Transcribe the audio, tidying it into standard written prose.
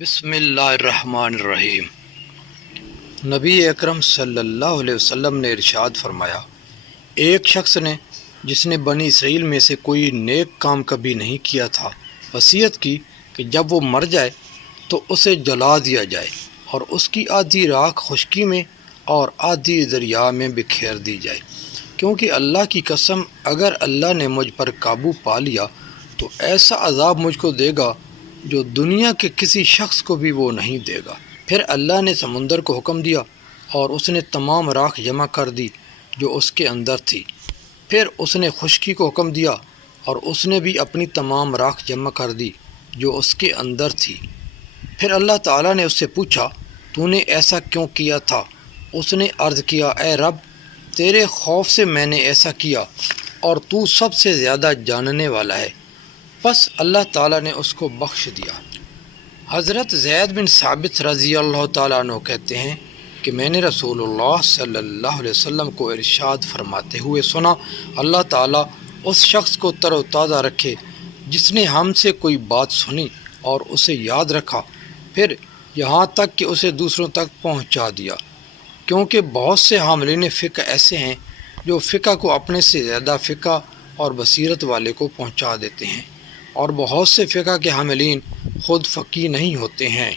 بسم اللہ الرحمن الرحیم۔ نبی اکرم صلی اللہ علیہ وسلم نے ارشاد فرمایا، ایک شخص نے جس نے بنی اسرائیل میں سے کوئی نیک کام کبھی نہیں کیا تھا، وصیت کی کہ جب وہ مر جائے تو اسے جلا دیا جائے اور اس کی آدھی راکھ خشکی میں اور آدھی دریا میں بکھیر دی جائے، کیونکہ اللہ کی قسم اگر اللہ نے مجھ پر قابو پا لیا تو ایسا عذاب مجھ کو دے گا جو دنیا کے کسی شخص کو بھی وہ نہیں دے گا۔ پھر اللہ نے سمندر کو حکم دیا اور اس نے تمام راکھ جمع کر دی جو اس کے اندر تھی۔ پھر اس نے خشکی کو حکم دیا اور اس نے بھی اپنی تمام راکھ جمع کر دی جو اس کے اندر تھی۔ پھر اللہ تعالیٰ نے اس سے پوچھا، تو نے ایسا کیوں کیا تھا؟ اس نے عرض کیا، اے رب، تیرے خوف سے میں نے ایسا کیا اور تو سب سے زیادہ جاننے والا ہے۔ پس اللہ تعالیٰ نے اس کو بخش دیا۔ حضرت زید بن ثابت رضی اللہ تعالیٰ عنہ کہتے ہیں کہ میں نے رسول اللہ صلی اللہ علیہ وسلم کو ارشاد فرماتے ہوئے سنا، اللہ تعالیٰ اس شخص کو تر و تازہ رکھے جس نے ہم سے کوئی بات سنی اور اسے یاد رکھا، پھر یہاں تک کہ اسے دوسروں تک پہنچا دیا، کیونکہ بہت سے حاملین فقہ ایسے ہیں جو فقہ کو اپنے سے زیادہ فقہ اور بصیرت والے کو پہنچا دیتے ہیں، اور بہت سے فقہ کے حاملین خود فقیہ نہیں ہوتے ہیں۔